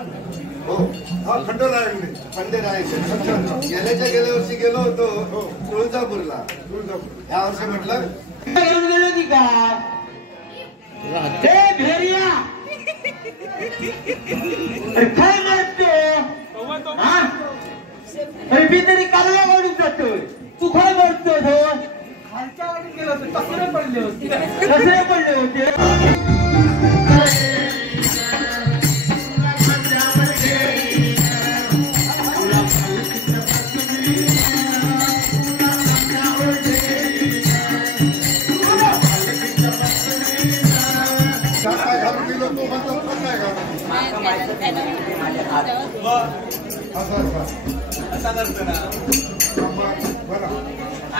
हो हा खंडरायांनी गेल्या वर्षी गेलो होतो तुळजापूरला. ह्या वर्षी म्हटलं गेलो की काय ते भेरिया काय म्हणतो मी तरी कालवा वाढून जातोय. तू काय म्हणतो खालच्या वाढून गेलो होतो. कसले पडले होते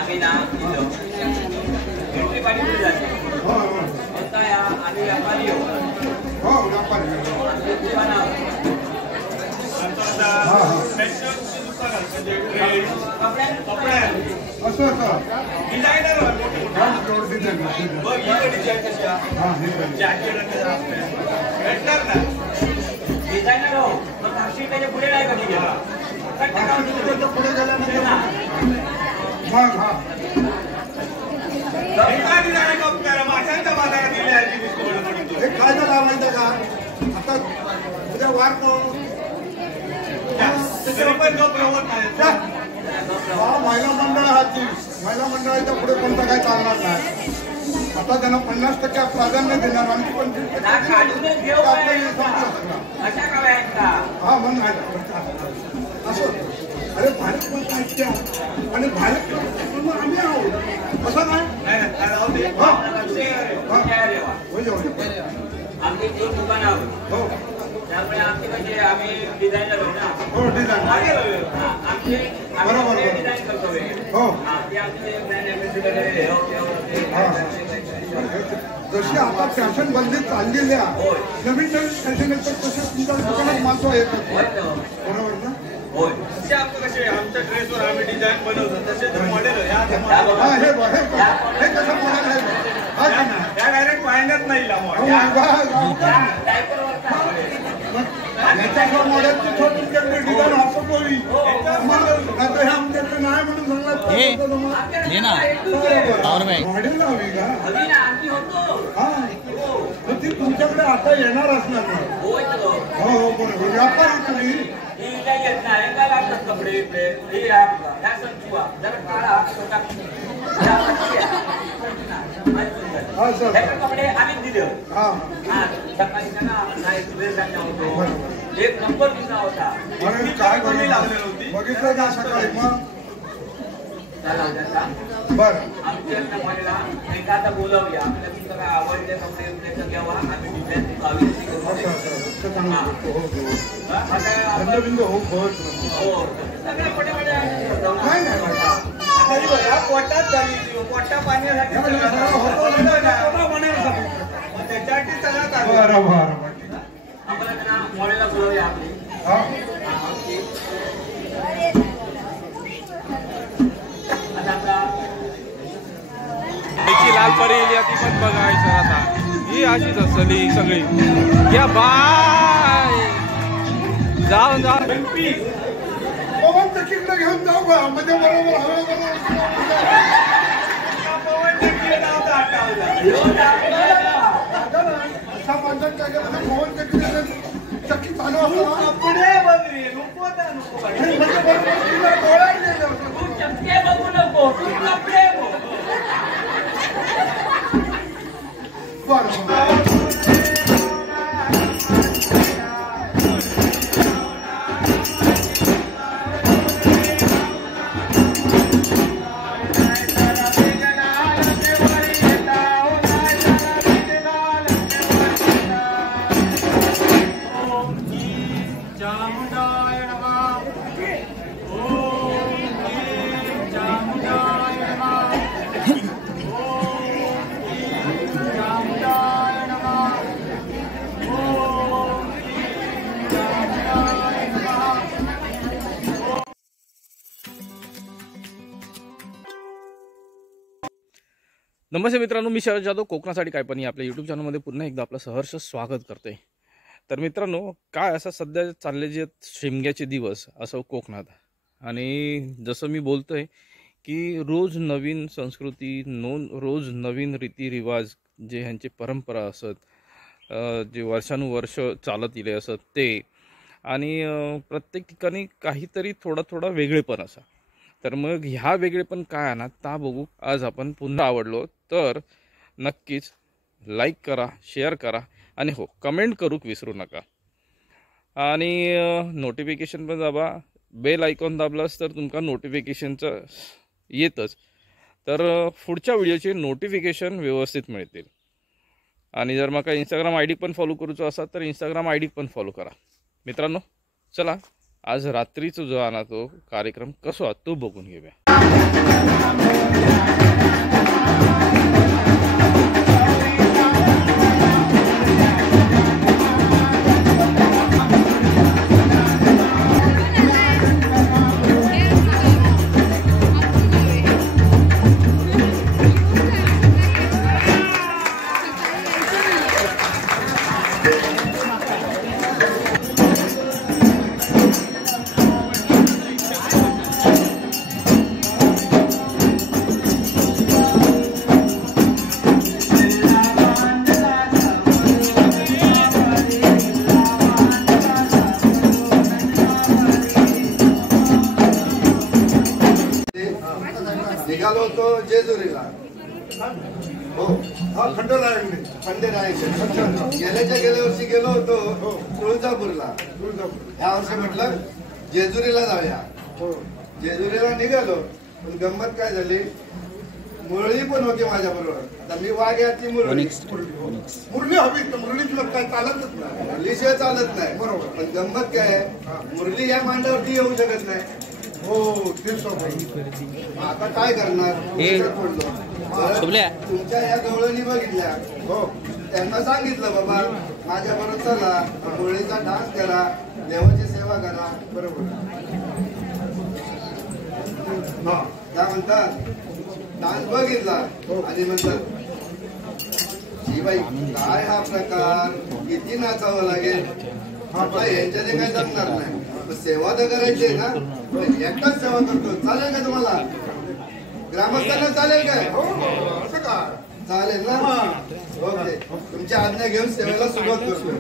आम्ही ना एंट्री पाणी दिली जाते. आम्ही व्यापारी डिझायनर हो मग त्याच्या पुढे नाही कधी गेला पुढे गेल्यानंतर माशांच्या बाजारात काय झालं माहिती का आता उद्या वार महिला मंडळाच्या पुढे कोणतं काय चालणार नाही. आता त्यांना 50% प्राधान्य देणार. आमची 25% हा म्हणून असं. अरे भारत पण ऐकत्या आणि भारत आम्ही आहोत असं नाही. आमची 3 दुकान आहोत. हो त्यामुळे आमची म्हणजे आम्ही डिझायनर आहोत ना. हो डिझाईन आमचे बरोबर डिझाईन करतो. हो ते आमचे ब्रँड ॲम्बॅसिडर जशी आता फॅशन बदली चाललेली आहे. नवीन फॅशन येतात तसे तुमच्या दुकानात माणसं येतात. बरोबर ना. होय तसे आमचं कसे आमच्या ड्रेसवर आम्ही डिझाईन बनवतो तसे मॉडेल हे कसं मॉडेल आहे डायरेक्ट पाहण्यात नाही मॉडेलची छोटी डिझाईन असं होईल. आता हे आमच्याकडे नाही म्हणून सांगणार मॉडेल लावी का. हा ती तुमच्याकडे आता येणार असणार ना. हो बरोबर व्यापारी तुम्ही कपडे कपडे आम्ही दिले. सकाळी होतो एक नंबर दिसा होता. काय बघितलं का सकाळी मग बरं आमच्या एखादा बोलावूया आपल्या तुमचं काय आवडते कपडे घ्यावा आम्ही डिझाईन सगळे पटे पोटात झाली पोटा पाण्यासाठी त्याच्यासाठी सगळं आम्हाला मॉडेलला बोलवूया आपली. लाल परी ती पण बघायचं आता. ही अशीच असली सगळी या बाय जाऊन पवन चक्कीकडे घेऊन जाऊ का म्हणजे बरोबर अशा माणसांच्या पवन चक्की चालू असतो कपडे बघ चक्के बघू नको कपडे नमस्ते मित्रांनो, मी शरद जाधव कोकणासाठी काय पण आपल्या यूट्यूब चॅनलमध्ये पुन्हा एकदा आपलं सहर्ष स्वागत करते. तर मित्रांनो, काय असं सध्या चालले जे शिमग्याचे दिवस असं कोकणात, आणि जसं मी बोलतोय की रोज नवीन संस्कृती, रोज नवीन रीतिरिवाज, जे ह्यांची परंपरा असत, जे वर्षानुवर्ष चालत इले असत ते, आणि प्रत्येक ठिकाणी काहीतरी थोडा थोडा वेगळेपण असा. तर मग ह्या वेगळेपण काय आहे ना, ता बघू आज आपण. पुन्हा आवडलो तर नक्कीच लाईक करा, शेअर करा, आणि हो, कमेंट करूक विसरू नका. आणि नोटिफिकेशन पण दाबा. बेल आयकॉन दाबलास तर तुमका नोटिफिकेशनचं येतच. तर पुढच्या व्हिडिओचे नोटिफिकेशन व्यवस्थित मिळतील. आणि जर माका इंस्टाग्राम आय डी पण फॉलो करूचो असा तर इंस्टाग्राम आय डी पण फॉलो करा. मित्रांनो, चला आज रात्रीचा जो आहे ना तो कार्यक्रम कसो आहे तो बघून घेऊया. निघालो होतो जेजुरीला. हो, हा खंडेरायाकडे गेल्या वर्षी गेलो होतो तुळजापूरला. ह्या वर्षी म्हटलं जेजुरीला जाऊया. जेजुरीला निघालो, पण गंमत काय झाली, मुरळी पण होती माझ्या बरोबर. आता मी वाघ्याची मुरळी हवी, तर मुरळीशिवाय काय चालतच नाही, मुरळीशिवाय चालत नाही. बरोबर. पण गंमत काय आहे, मुरली या मांडावरती येऊ शकत नाही. हो, आता काय करणार, तुमच्या या गवळणी बघितल्या. हो, त्यांना सांगितलं बाबा माझ्या बरोबर चला, मुरळीचा डान्स करा, देवाची सेवा करा. बरोबर. काय म्हणतात, डान्स बघितला आणि म्हणतात बाई काय हा प्रकार, किती नाचावं लागेल, आपला यांच्याने काय जमणार नाही. सेवा तर करायची आहे ना, एकटाच सेवा करतो. चालेल का तुम्हाला, ग्रामस्थांना चालेल काय? चालेल ना. ओके, तुमची आज्ञा घेऊन सेवेला सुरुवात करतो.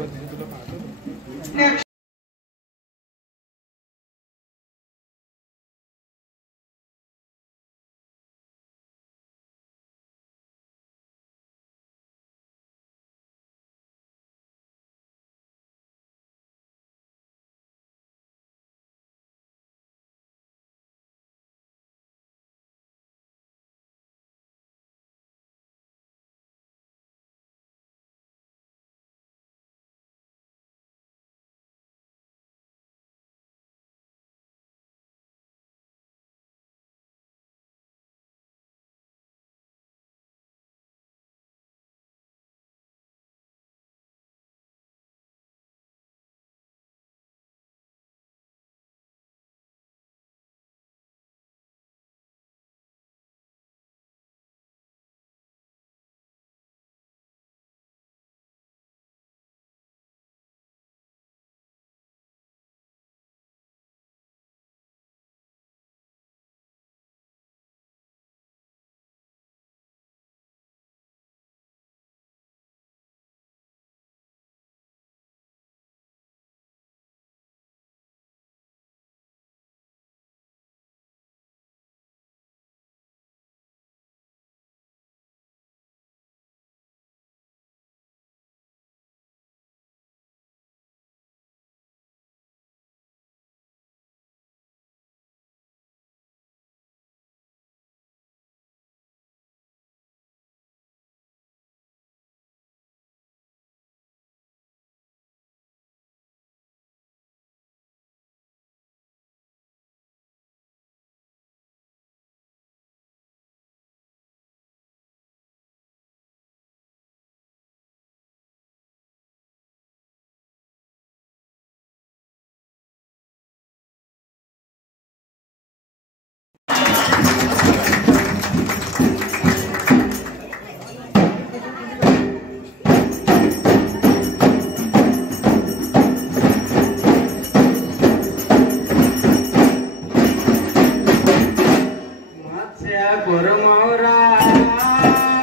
माझ्या गोरमावरा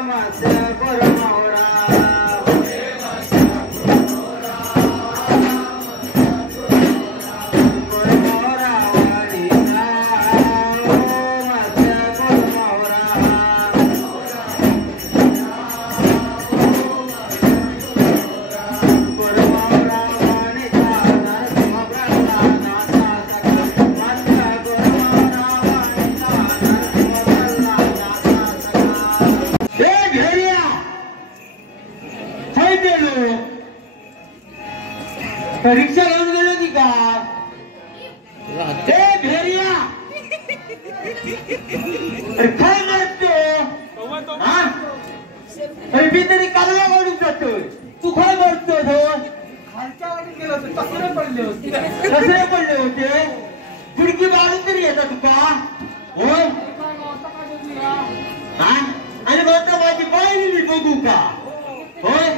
माझ्या गोरमावरा रिक्षा घेऊन गेलो की का भेरिया काय म्हणतो मी तरी कालवा वाढून जातोय तू काय म्हणतो खालच्या वाढून गेलो होतो कसरे पडले होते गुडकी वाढून तरी येतं तुका होय आणि म्हणतो माझी बाई बघू का होय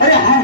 अरे हा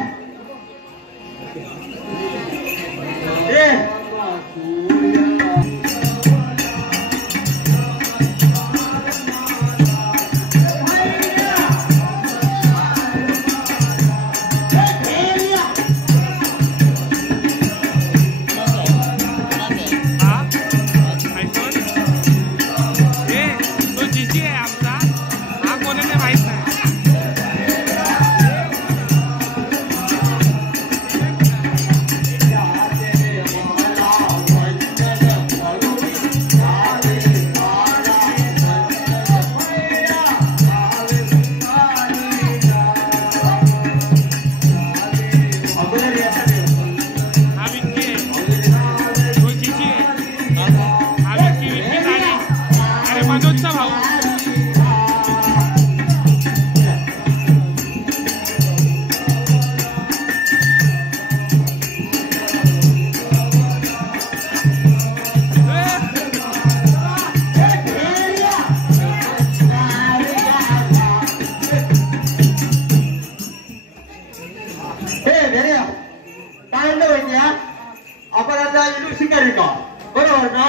आपण आता शिकारी का बरोबर ना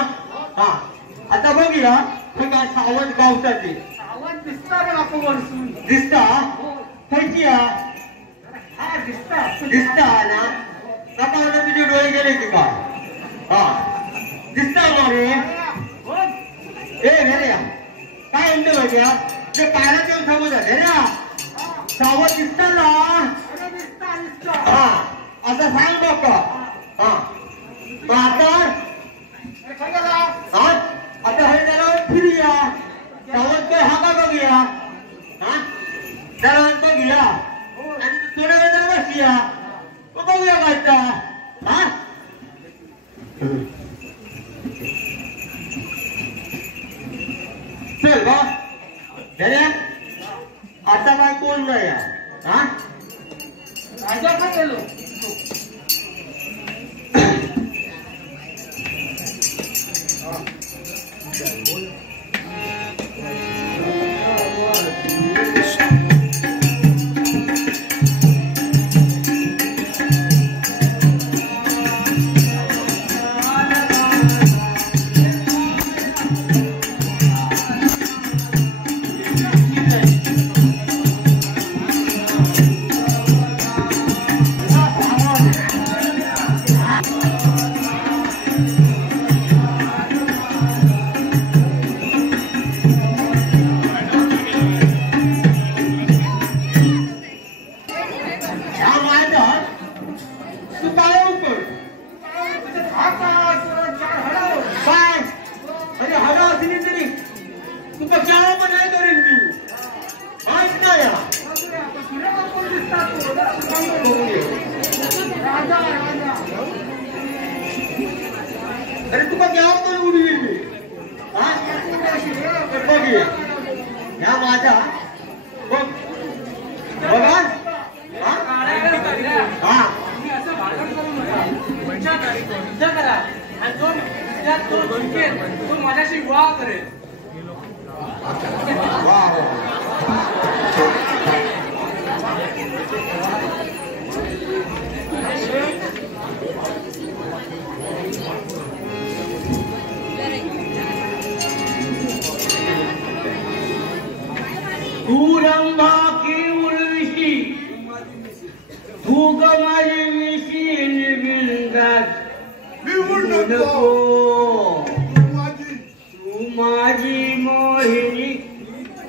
हा आता बघूया सावंत गावसाठी दिसता खयची दिसता ना आता तुझे डोळे गेले की का हा दिसता रे भेऱ्या काय म्हणतो बघ्या ते कायला देऊन सांगू द्या भेऱ्या सावंत दिसता ना हा आता सांग बघ हा आता हे जरा फिरूया सावंत काय हा का बघूया जरा बघूया आणि थोड्या वेळ जरा बसूया बघूया काय हा चल बा आता काय कोण नाही हा राजा का गेलो अरे तुका क्या पण उडवी मी हा बघी या माझा बघ बघा हा तो माझ्याशी विवाह करेल नको माझी तू माझी मोहिनी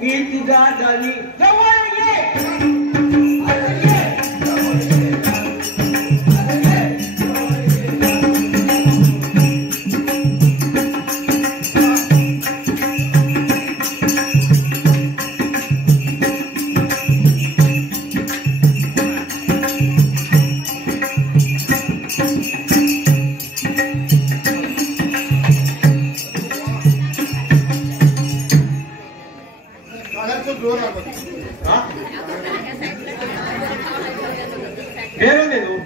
की तुझा झाली जवळ ये आता ये. गाण्याचं जोर लागत हा? घेऊन दे तू.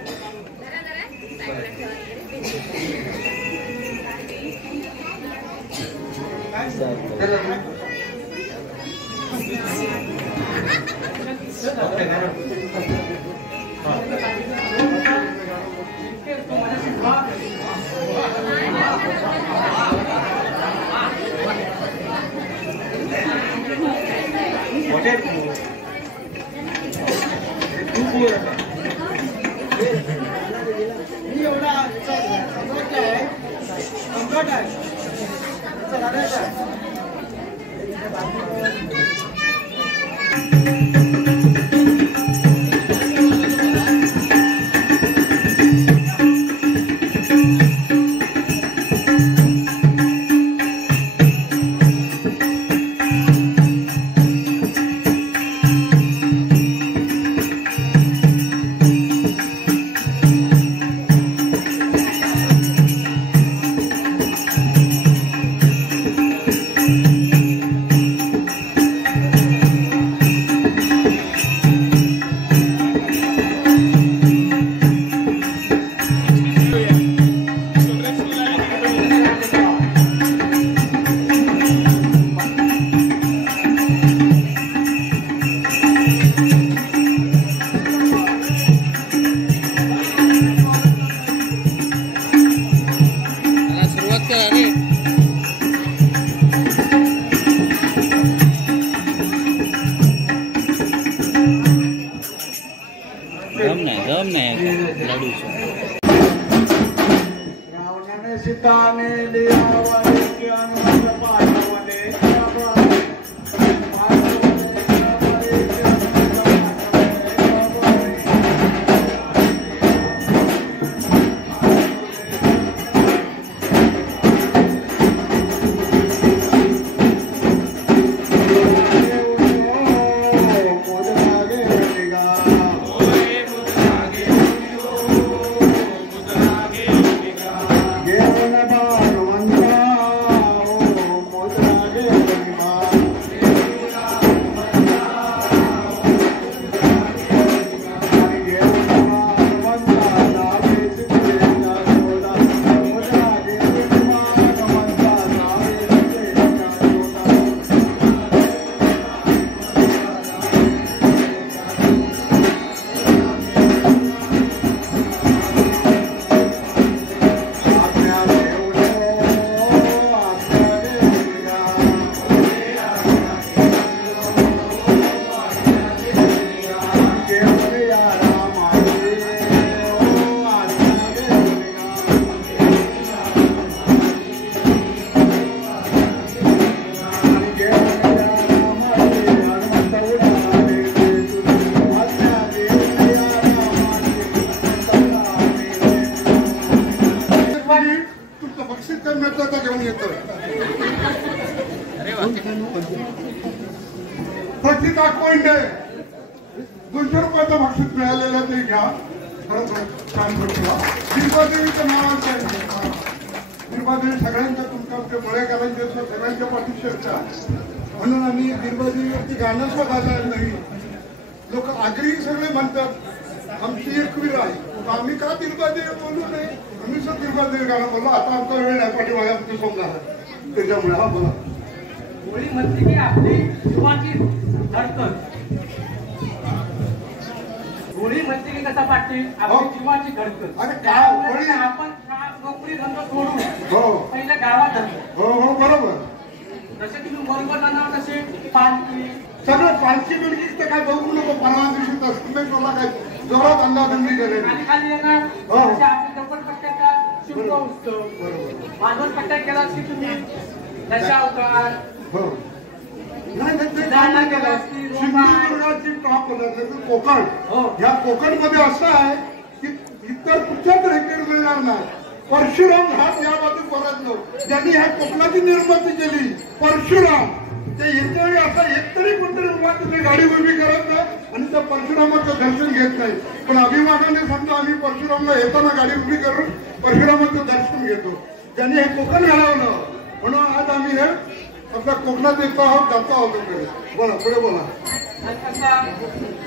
रावणाने सीताने लिहावा ज्ञान पाठवले घेऊन येतोय. प्रति पॉइंट आहे. 200 रुपयाचं बक्षीस मिळालेलं ते घ्या. खरंच छान गोष्टी. बिरबादेवीचं नाव आहे. बिरबादेवी सगळ्यांच्या तुमच्या मळेकरांच्या सगळ्यांच्या पाठीशी असतात. म्हणून आम्ही बिरबादेवीवरती गाणं सुद्धा गायला नाही. लोक आगरी सगळे म्हणतात आमची एक वीर आहे. आम्ही का बिरबादेवी बोलू नये. आम्ही सुद्धा बिरबादेवी गाणं बोललो. आता आमचा वेळ नाही. पाठीमागे आमची समजा त्याच्यामुळे हा बोला. होळी म्हणते की आपली जीवाची धडकन. होळी म्हणते की कसा पाटील आपली जीवाची धडकन. अरे काय होळी आपण नोकरी धंदा सोडून हो पहिल्या गावात धरतो. हो हो बरोबर. जसे तुम्ही बरोबर ना तसे पालखी सगळं पालखी बिलकी ते काय बघू नको. परवा दिवशी तसं काय जोरात अंदाजंदी केले आणि खाली येणार हो. असे आपले झोपडपट्ट्याच्या शिमगा उत्सव बरोबर. मानवत पट्ट्यात गेला की तुम्ही दशावतार हो. नाही नाही, ते जालना गेला की सिंधुदुर्गाची टॉप कोकण. हो. या कोकण मध्ये असं आहे की इतर कुठच्याच रेकॉर्ड मिळणार नाही. परशुराम हा या बाजू परतलो, ज्यांनी ह्या कोकणाची निर्मिती केली. परशुराम ते येतेवेळी असं एकतरी कोणतरी उभा तिथे गाडी उभी करत नाही आणि त्या परशुरामाचं दर्शन घेत नाही. पण अभिमानाने समजा आम्ही परशुरामला येताना गाडी उभी करून परशुरामाचं दर्शन घेतो. ज्यांनी हे कोकण घडवलं म्हणून आज आम्ही हे आपल्या कोकणात येतो आहोत, जातो आहोत इकडे. बोला, पुढे बोला.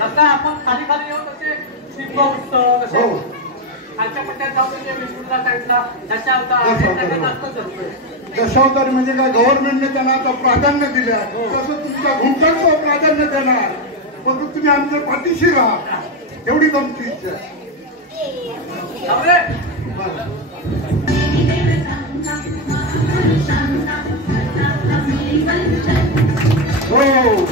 आता आपण खाली खाली येऊ तसे शिमगा उत्सव तसे हो. खालच्या पट्ट्यात जाऊ तसे विष्णूला साईडला दशावतार हे जास्त करतोय. दशावतार म्हणजे काय गव्हर्नमेंटने त्यांना आता प्राधान्य दिले आहे. तसं तुमच्या घुमटांचं प्राधान्य देणार, पण तुम्ही आमच्या पाठीशी राहा एवढीच आमची इच्छा आहे. थांबरे. हो.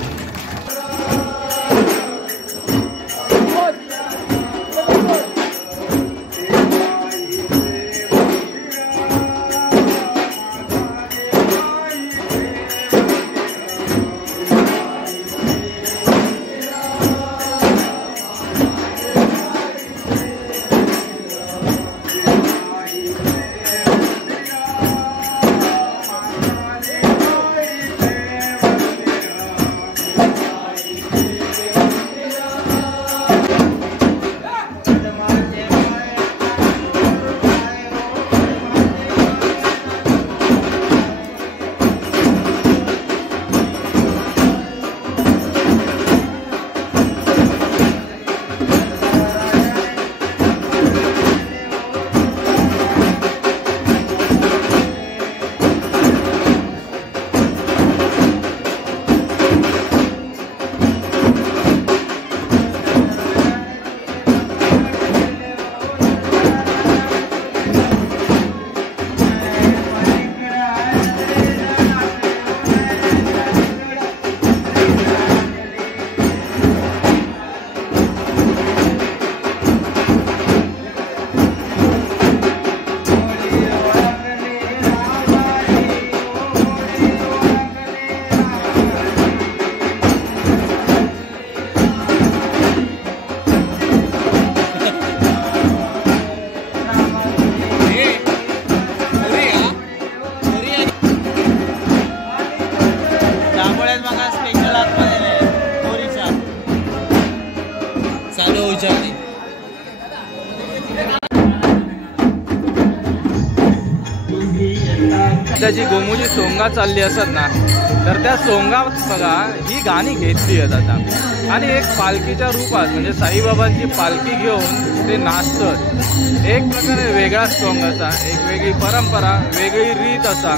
त्याची गोमुजी सोंगा चालली असत ना, तर त्या सोंगात बघा ही गाणी घेतली आहेत आता आणि एक पालखीच्या रूपात म्हणजे साईबाबांची पालखी घेऊन ते नाचतात. एक प्रकारे वेगळा सोंग असा, एक वेगळी परंपरा, वेगळी रीत असा,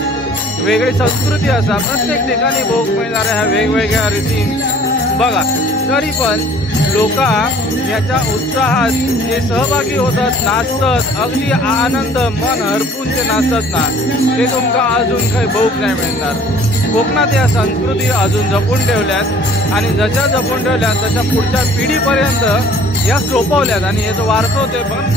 वेगळी संस्कृती असा. प्रत्येक ठिकाणी भोग मिळणाऱ्या ह्या वेगवेगळ्या रीती बघा. तरी पण लोक याच्या उत्साहात जे सहभागी होतात, नाचतात, अगदी आनंद मन हरपून ते नाचतात ना, ते तुमका अजून काही भोग नाही मिळणार. कोकणात या संस्कृती अजून जपून ठेवल्यात आणि जशा जपून ठेवल्यात त्याच्या पुढच्या पिढीपर्यंत या सोपवल्यात आणि याचं वारसा ते पण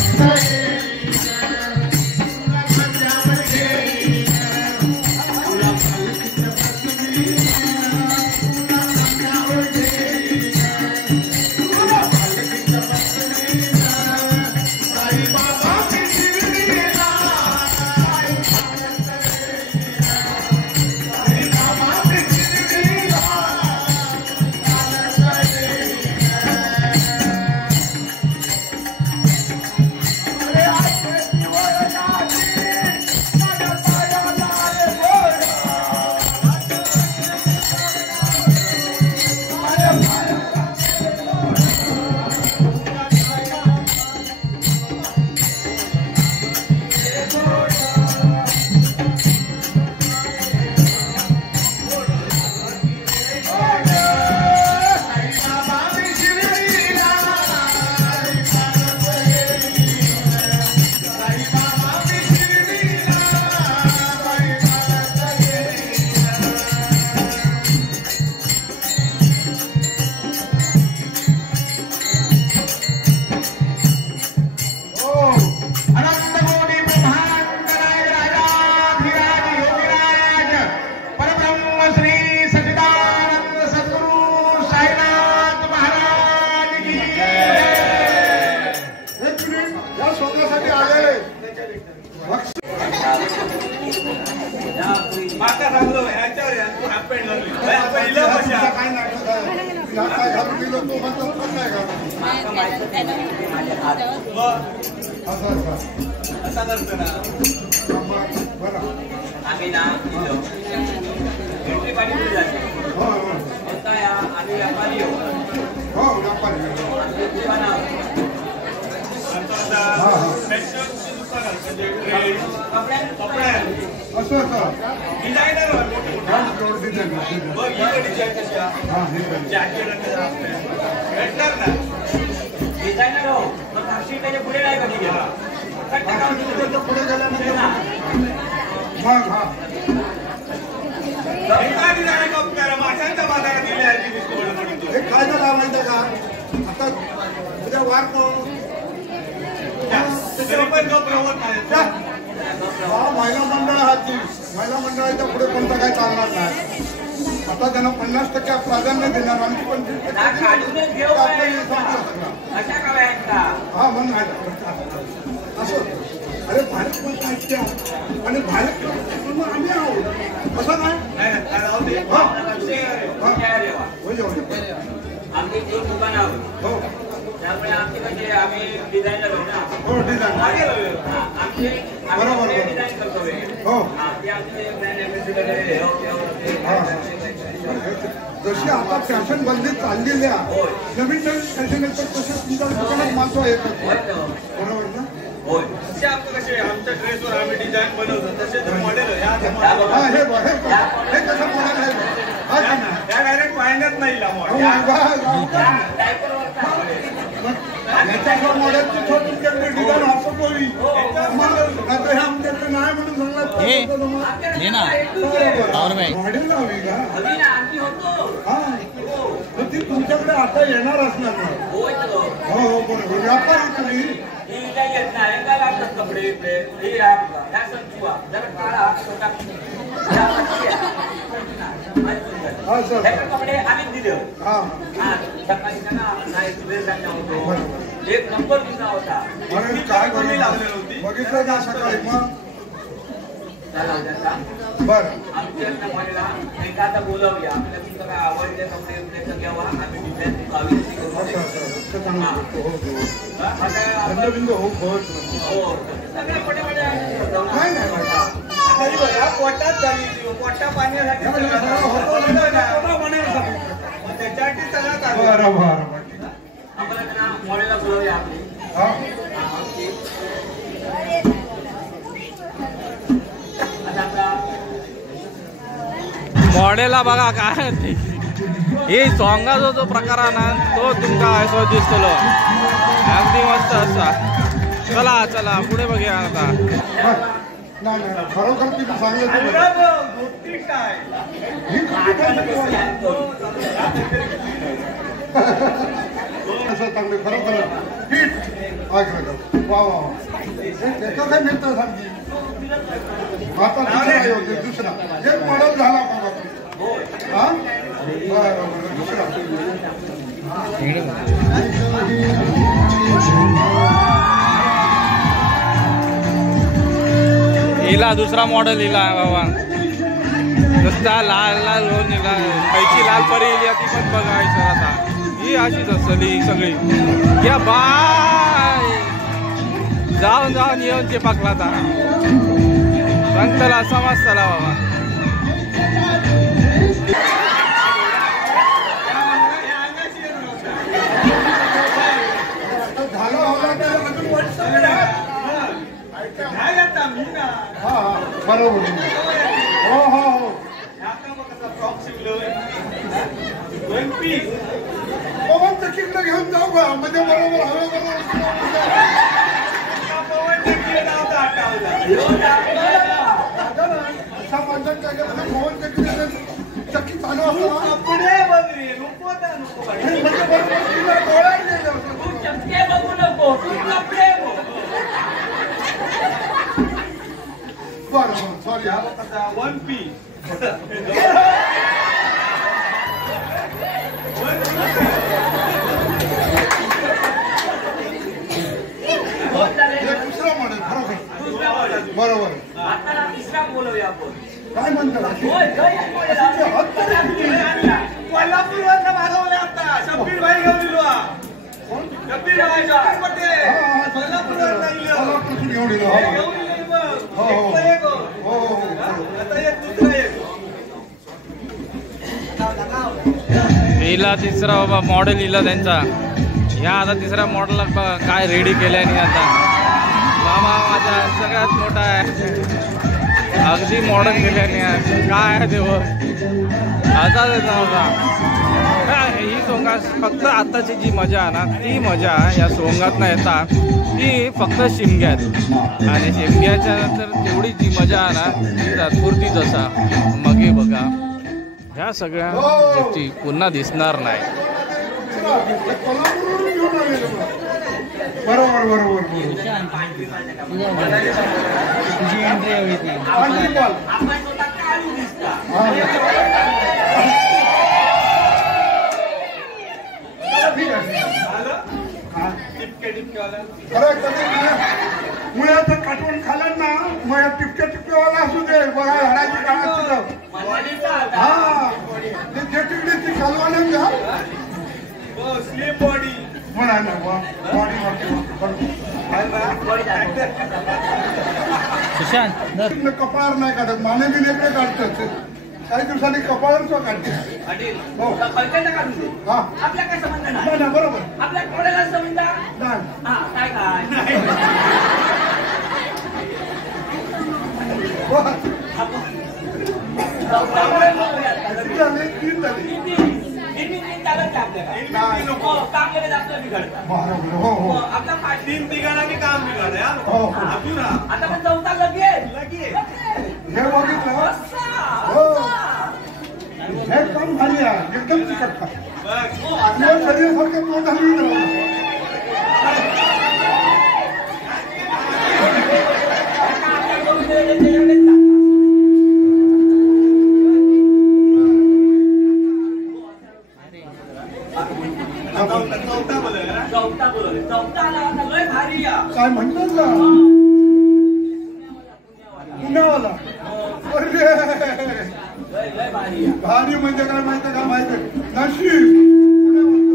माका सांगलो ह्याच्यावर या, तू हाफ पॅन्ट घालून ये. आपण इला बसा. काय नाटक आहे? ह्यात काय घालून दिलं तो म्हणतो पण नाही घालून. माका माहिती नाही माझे हात. मग असं असा करतो ना. बरं. आम्ही ना इथं एंट्री पाणी पुढे जाते. हो हो आता या आम्ही व्यापारी येऊ. हो व्यापारी. आमचे दुकानावर हा हा कपड्या असं असं डिझायनर हा जोड डिझाईन हा हे पण. डिझायनर हो मग धाकशी त्याच्या पुढे नाही कधी गेला पुढे गेल्यानंतर मग हा माशांच्या बाजारात गेले. हे काय झालं माहिती का आता उद्या वार महिला मंडळाची महिला मंडळाच्या पुढे कोणता काही चालणार नाही. आता त्यांना 50% प्राधान्य देणार आमची 25% हा म्हणून असं अरे भारत पण ऐकत्या आणि भारत आम्ही आहोत असं नाही. आमची एक दुकान आहोत हो त्यामुळे आमचे म्हणजे आम्ही डिझायनर आहोत ना. हो डिझाईन आमचे बरोबर. डिझाईन करतो हो ते आमचे ब्रँड एम्बेसिडर जशी आता फॅशन बंदी चाललेली आहे नवीन नवीन फॅशन येतात तसे तुमच्या दुकानात माणसं येतात बरोबर ना. होय तसे आमचं कसे आमच्या ड्रेसवर आम्ही डिझाईन बनवतो तसे ते मॉडेल हा हे बघ हे कसं मॉडेल आहे हा त्या डायरेक्ट पाहण्यात नाही ला मॉडेल. याच्यावर मॉडेलची छोटी डिझाईन वापरतोय आता हे आमच्याकडे नाही म्हणून सांगणार मॉडेल लावी का हा तर ती तुमच्याकडे आता येणार असणार ना. होय हो हो बरोबर व्यापारी तुम्ही कपडे कपडे आम्ही दिले हा सकाळी होतो एक नंबर दिला होता. अरे काय बघितलं ना सकाळी मग बरं आमच्या एखादा बोलावूया आपल्याला तुमचं काय आवडते कपडे बिपडे घ्यावा आम्ही डिझाईन हो सगळे पडे पोटात झाली पोटा पाण्यासाठी त्याच्यासाठी सगळं बरं बरं आम्हाला त्यांना मॉडेलला बोलावूया आपली हा मॉडेलला बघा काय हे सॉंगाचा जो प्रकार आहे ना तो तुमका असं दिसतलो अगदी मस्त असा. चला चला पुढे बघूया आता. नाही नाही खरोखर तुम्ही सांगितलं मोठी काय असं चांगले खरोखर हिट ऐकलं वा वा त्याचं काय मिळतं सांगते आता दुसरा एक मॉडेल झाला हा बरं दुसरा हिला दुसरा मॉडेल हिला बाबा नुसता लाल लाल होऊन हिला कैची लाल परी इली ती पण बघायचं आता ही अशीच असली सगळी या बाय जाऊन जाऊन येऊन चिपाकला आता सांगतला समजतला बाबा. हा बरोबर हो हो हो पवन तिकीटला घेऊन जाऊ का म्हणजे बरोबर हवे अशा माणसांच्या पवन तिकीट चक्की चालू असतो पुढे बघ म्हणजे बरोबर तिला डोळ्यात चमके बघू नको कपडे बरं सॉरी हा वन पीस दुसरा मॉडेल खरोखर बरोबर आता तिसरा बोलवूया आपण काय म्हणतात होय, लय आहे मॉडेल. कोल्हापूरवरनं मागवले आता शब्बीर भाई घेऊन दिलो शब्बीर भाई शब्बीर पटेल कोल्हापूरवरनं दिलो कोल्हापूरची घेऊन येलो. हे घेऊन दिले मग एक पर एक आता एक दुसरा एक हिला तिसरा बाबा मॉडेल इला त्यांचा ह्या आता तिसऱ्या मॉडेलला काय रेडी केल्याने आता मामा माझा सगळ्यात मोठा आहे अगदी मॉडर्न केल्याने काय देव आता होता ही सोंगा फक्त आताची जी मजा आहे ना ती मजा या सोंगात नाही येतात ती फक्त शिमग्यात आणि शिमग्याच्या नंतर तेवढी जी मजा आहे ना ती तात्पुरतीच असा मगे बघा ह्या सगळ्या गोष्टी पुन्हा दिसणार नाही. कोल्हापूरवरून घेऊन आलेलो. बरोबर बरोबर तुझी एंट्री हवी ती. आणखी बॉल. आपण स्वतः काढू दिसता. ठीक आहे. हा. टिपके टिपकेवाला खरं कधी मुळ्याचं काटवण खाल्लं ना मुळ्यात टिपक्या टिपकेवाला असू दे बघा हडाची काढत तिथं. मॉडेलचा आता. हा ते टिकडीची कालवानं घ्या हो स्लिम बॉडी म्हणा ना बॉडी सुशांत कपाळावर नाही काढत मानेबी लेकडे काढतात काही दिवसांनी कपाळावर काढते. पाटील, हो. खर्चाचा काढून दे. हा आपल्या काय संबंध नाही. नाही ना बरोबर आपल्या कोणाला संबंध नाही. हा काय काय किती झाले? 3 झाले. नाही. बरोबर हो हो आपला पाटील तीन ठिकाणी काम बिघाड हो हो अजून आता पण चौथा लगेच लगेच हे बघितलं हो हे काम भारी आहे एकदम चिकट खा बघ शरीरासारखं पोट हलवून राहिलं. चौथा बोलवले चौथा आला लय भारी या काय म्हणतात ना पुण्यावाला अरे लय भारी या भारी म्हणजे काय माहिती का माहिती नशीब पुण्यावाला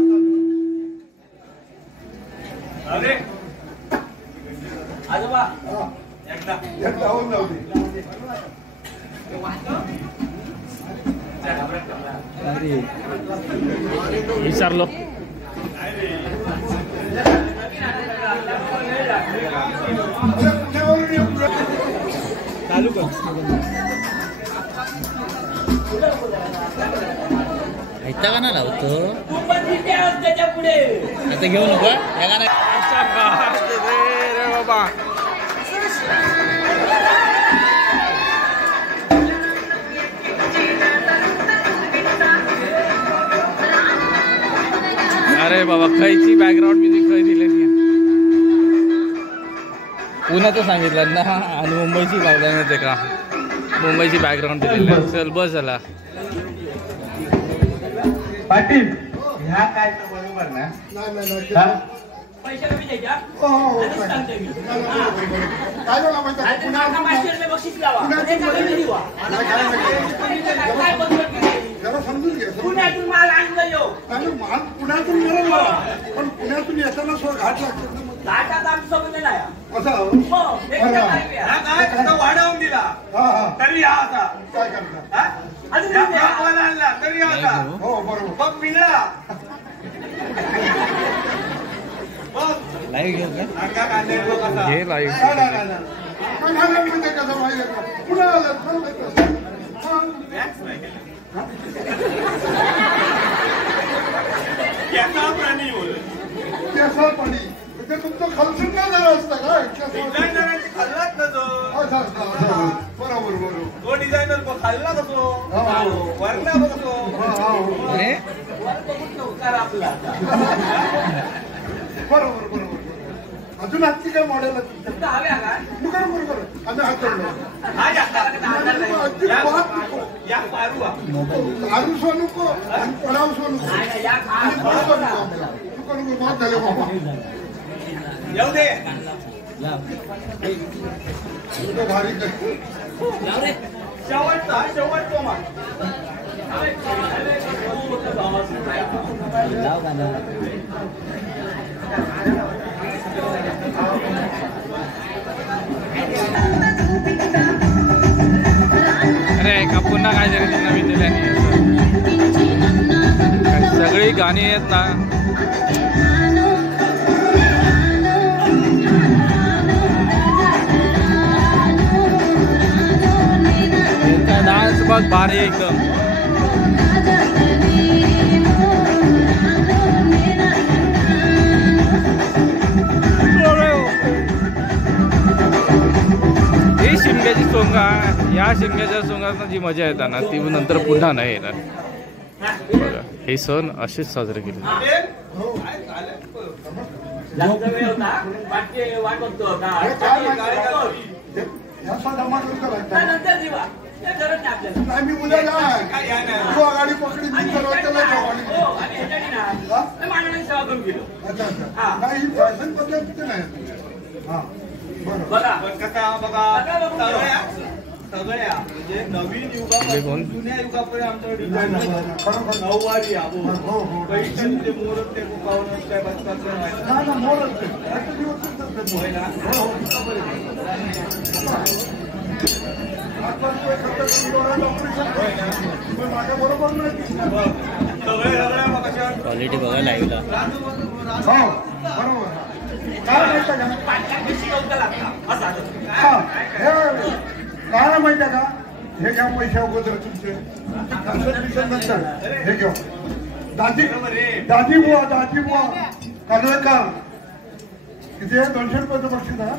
अरे आजोबा हा एकदा हे जाऊन जाऊ दे. विचारलो अरे पुण्यावरून ये पुढे. चालू कर ऐकता का ना लावतो तू पण तिथे आहोत त्याच्या पुढे आता घेऊ नको या गाणं रे बाबा अरे बाबा खयची बॅकग्राऊंड म्युझिक खय दिलेली पुण्याचं सांगितलं ना आणि मुंबईची लावल्या नव्हते का मुंबईची बॅकग्राऊंड दिलेली चल बस झाला. पाटील ह्या काय तर बरोबर ना नाही नाही नाही हा? पैसे कमी द्यायच्या हो हो हो. आधीच सांगते मी. नाही, नाही, बरोबर. काय झालं माहिती आहे? आणि तुम्हाला पुण्यातून 500 रुपये बक्षीस लावा पुण्यातून एका वेळी दिवा. नाही, काय नाही. काय बंद केली? जरा समजून घे समजून घे. पुण्यातून माल आणलं येऊ नाही, माल पुण्यातून बरोबर पण पुण्यातून येताना सो घाट लागतात ना मग. घाटात आमचं समजलं नाही असं हो एक बरं. काय हा काय आता वाढवून दिला हा हा तरी हा आता काय करता हा? अजून या द्या. बापाला आणला तरी आता हो बरोबर मग पिळा मग लाईव्ह घेऊ का अंगा कांदे लोक कसा हे लाईव्ह नाही, नाही, नाही, नाही. पण हा लोक म्हणजे कसं माहिती आहे का? पुण्याला चाललंय कसं? मग वॅक्स नाही केलं. केसा प्राणी बोलत केसाळपणी म्हणजे तुमचं खलसून नाही झालं असतं काय केसाळ- डिझायनरांची खाल्लाच ना तो असं असतं, असं. बरोबर बरोबर तो डिझायनर बघ खाल्ला कसो हा. वरला बघ कसो हा, हा, हो. अरे वर बघून नव्हता आपला बरोबर बरोबर अजून आजची काय मॉडेल आहे तुमच्याकडे? तुमचा हव्या का बरोबर बरोबर आम्ही हात जोडलो हा या अजिबात नको. या पारुआ आरू सो नको आणि पडाव सो नको नाही, नाही, या आणि खा. पडाव नको आम्हाला. नको नको माफ झाले बाबा येऊ दे तुझं भारी कर. जाऊ रे. शेवटचा मान. अरे ऐका पुन्हा काय तरी नवीन दिल्याने सगळी गाणी आहेत ना. डान्स बघ भारी एकदम. ही शिमग्याची सोंगा, या शिमग्याच्या सोंगात जी मजा येतात ना ती नंतर पुन्हा नाही येणार. बघा हे सण असेच साजरे केले. जास्त वेळ होता वाट बघतो का नंतर जीवा गरज नाही आपल्याला. मी उद्या तू गाडी पकडी मी मानवाने सेवा करून गेलो. अच्छा नाही फॅशन बदलायची नाही. हा बरं बघा कसा बघा सगळ्या म्हणजे नवीन युगापासून जुन्या युगापर्यंत आमच्याकडे डिझाईन आहे. नऊवारी पैठण ते मोरत ते मुकावून काय बसतात माझ्या बरोबर नाही. सगळ्या मग कशा क्वालिटी बघा लाईव्हला. हो बरोबर. काय माहिती काय माहिती का हे घ्या पैसे अगोदर तुमचे नंतर हे घ्या. दादी बुवा कानवेकर किती आहे 200 रुपयाचं बक्षीस आहे.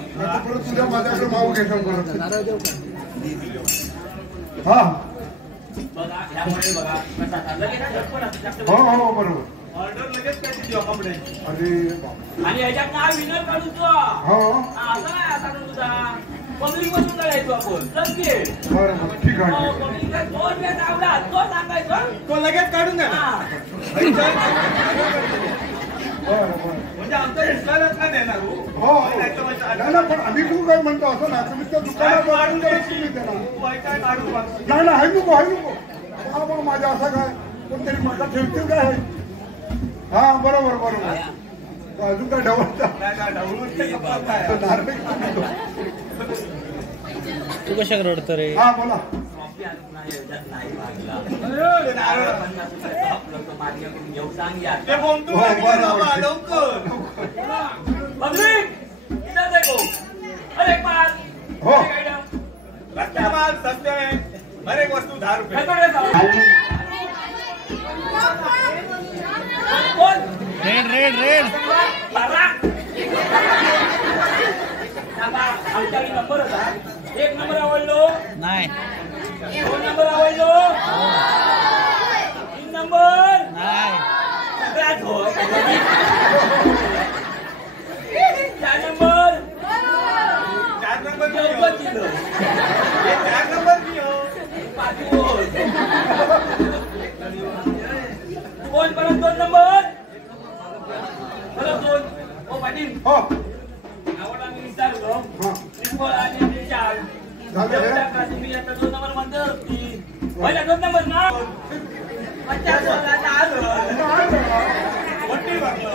परत तुझ्या माझ्याकडे माऊ घ्यायचं परत. हा हो बरोबर. ऑर्डर लगेच काय दिली कपड्याची. अरे आणि ह्याच्यात नाव विनर काढू तो हो असं नाही असा तुझा पब्लिक मधून काढायचो आपण. बरोबर ठीक आहे. पब्लिकला जो ड्रेस आवडला तो सांगायचो. तो लगेच काढून द्या ना. बरं म्हणजे आमचा दिसलाच नाही देणार हो नाही पण आम्ही तू काय म्हणतो असं ना तुम्ही त्या दुकानात वाढून तुम्ही त्याला काढून नाही ना. हाय नको बाबा माझ्या असं काय पण तरी माझा ठेवतील काय आहे. हा बरोबर अजून काय ढवळता तू कशा रडतो रे. हा बोला. घेऊ सांग या ते बोलतो लवकर पब्लिक इधर देखो. अरे माल हो रस्त्या माल सस्ते आहे. हर एक वस्तू 10 रुपये. रेड आमच्याकडे नंबर होता. 1 नंबर आवडलो नाही. 2 नंबर आवडलो 3 नंबर नाही. सगळ्यात हो 4 नंबर 4 नंबर चौपट किलो 4 नंबर की हो. 5 कोण परत 2 नंबर परत 2. ओ पाटील हो आवडला मी विचारलो. हा निंबळ आणि विशाल तुम्ही आता 2 नंबर म्हणतो की पहिला 2 नंबर ना 50 मोठी वाटलं.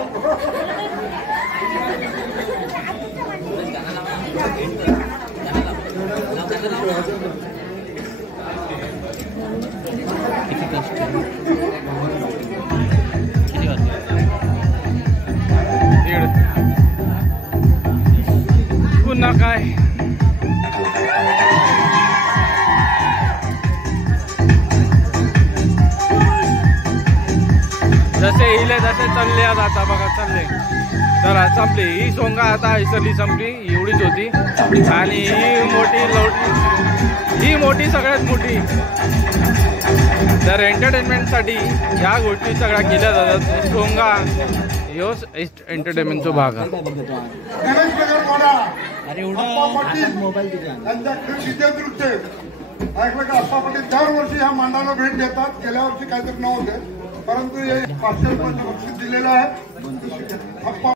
पुन्हा काय जसे हिले तसे चालले आता बघा चालले. चला संपली ही सोंगा. आता इसरली संपली एवढीच होती. आणि ही मोठी सगळ्यात मोठी. जर एंटरटेनमेंटसाठी या गोष्टी सगळ्या केल्या जातात. सोंगा ह्योच एंटरटेनमेंटचा भाग आहे. गणेश नगर बोला. अप्पा पाटील त्यांच्या विद्यादृष्टे ऐकलं का. अप्पा पाटील दरवर्षी ह्या मांडाला भेट देतात. गेल्या वर्षी काहीतरी नव्हते परंतु हे 500 रुपयाचं बक्षीस दिलेलं आहे. अप्पा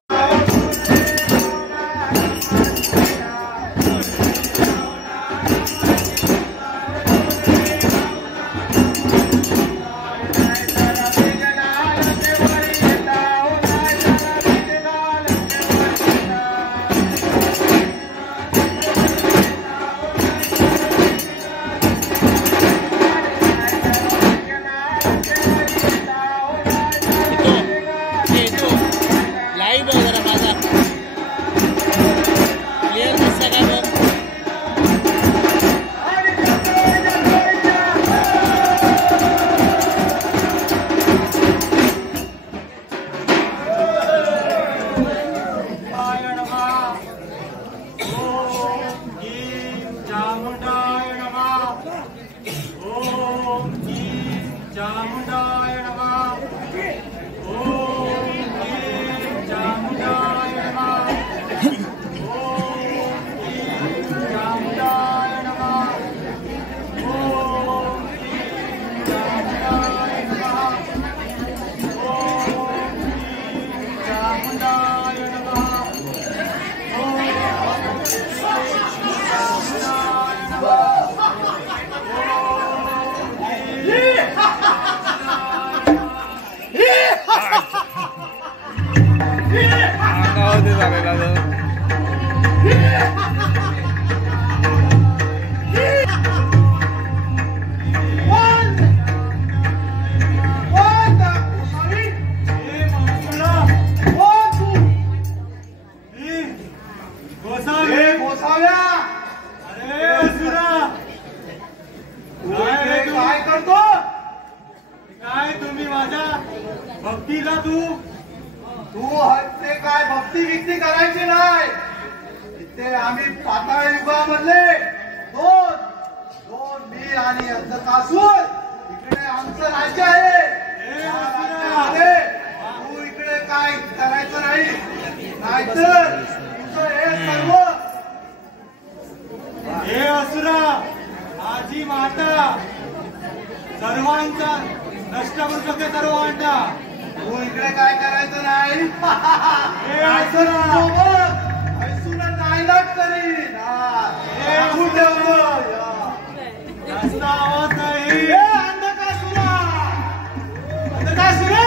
चामुंडाय नमः ओम ह्रीं चामुंडाय नमः ओम ह्रीं चामुंडाय नमः ओम ह्रीं चामुंडाय नमः ओम ह्रीं चामुंडाय नमः ओम ह्रीं चामुंडाय नमः अंगावरती झालेला तो. काय करतो काय तुम्ही माझ्या भक्तीला तू हत्ते काय भक्ती विक्ती करायची नाही. इथे आम्ही पाताळ युगामधले दोन मी आणि अंधकासूर इकडे आमचं राज्य आहे. तू इकडे काय करायचं नाही नाहीतर तुझं हे सर्व हे असुरा माझी माता सर्वांचा नष्ट करू शकते सर्वांचा. तू इकडे काय करायचं नाही. हे असुरा नाईलाज करीन. जास्त आवाज नाही. अंधकासुरा अंधकासुरा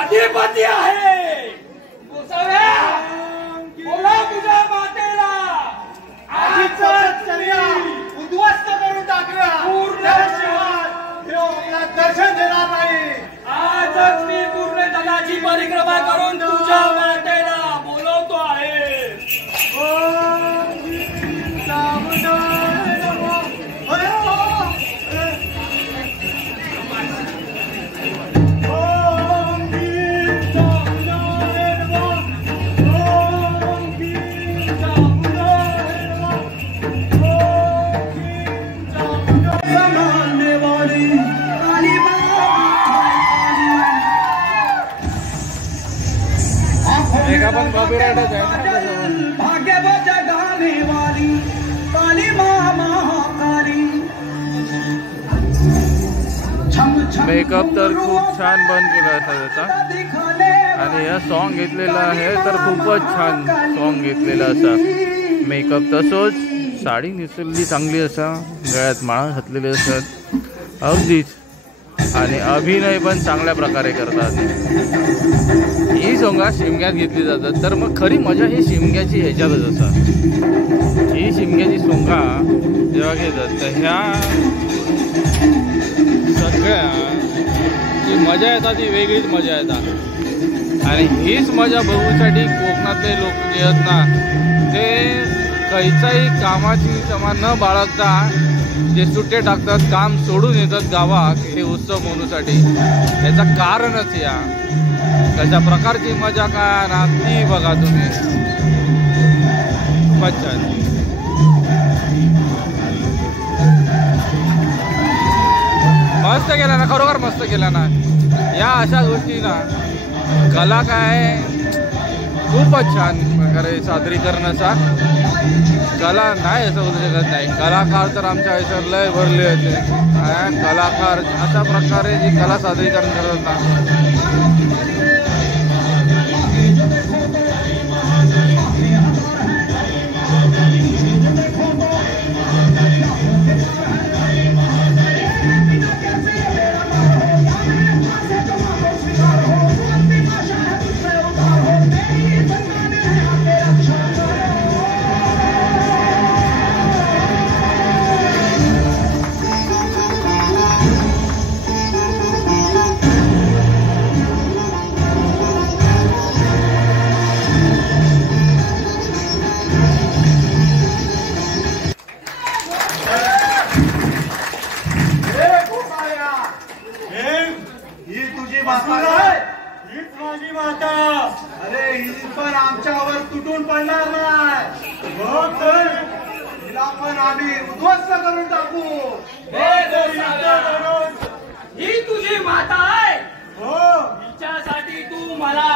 अधिपती आहे. बोला तुझ्या मातेला उद्ध्वस्त करून टाकूया. दर्शन देणार नाही. आजच मी पूर्ण जगाची परिक्रमा करून तुझ्या मातेला बोलवतो आहे. पण कॉपीराइटच आहे ना. भाग्यवच्या गाणेवाली काली महाकाली. मेकअप तर खूप छान बन केला असा त्याचा. आणि हे सॉन्ग घेतलेलं आहे तर खूपच छान सॉन्ग घेतलेलं असा. मेकअप तसंच साडी नेसलेली चांगली असा. गळ्यात माळा घातलेले असतात अगदीच. आणि अभिनय पण चांगल्या प्रकारे करतात. ही सोंगा शिमग्यात घेतली जातात. तर मग खरी मजा ही शिमग्याची ह्याच्यातच असतात. ही शिमग्याची सोंगा जेव्हा घेतात तर ह्या सगळ्या जी मजा येतात ती वेगळीच मजा येतात. आणि हीच मजा बघण्यासाठी कोकणातले लोक जे आहेत ना ते खयच्याही कामाची क्षमा न बाळगता जे सुट्टे टाकतात काम सोडून येतात गावात हे उत्सव मनूसाठी. याचं कारणच या कशा प्रकारची मजा काय ना ती बघा तुम्ही. खूपच छान. मस्त केला ना, खरोखर मस्त केला ना. या अशा गोष्टी ना कला काय खूपच छान प्रकारे सादरीकरणाचा. कला नाही असं बोलू शकत नाही. कलाकार तर आमच्या आयुष्यात लय भरले होते. कलाकार अशा प्रकारे जी कला सादरीकरण करत ना ही तुझी माता आहे. हीच माझी माता. अरे ही पण आमच्यावर तुटून पडणार नाही. हो तर हिला पण आम्ही उद्ध्वस्त करून टाकू. ही तुझी माता आहे. हो तिच्यासाठी तू मला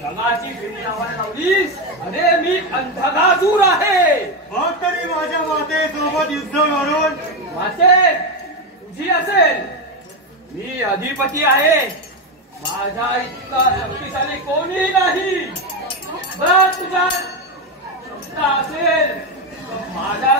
जगाची भेटी लावायला लावलीस. अरे मी अंधकासूर आहे. बघ तरी माझ्या मातेसोबत युद्ध करून. माते तुझी असेल. मी अधिपती आहे. माझा इतका शक्तिशाली कोणी नाही. बरं तुझ्या क्षमता असेल तर माझा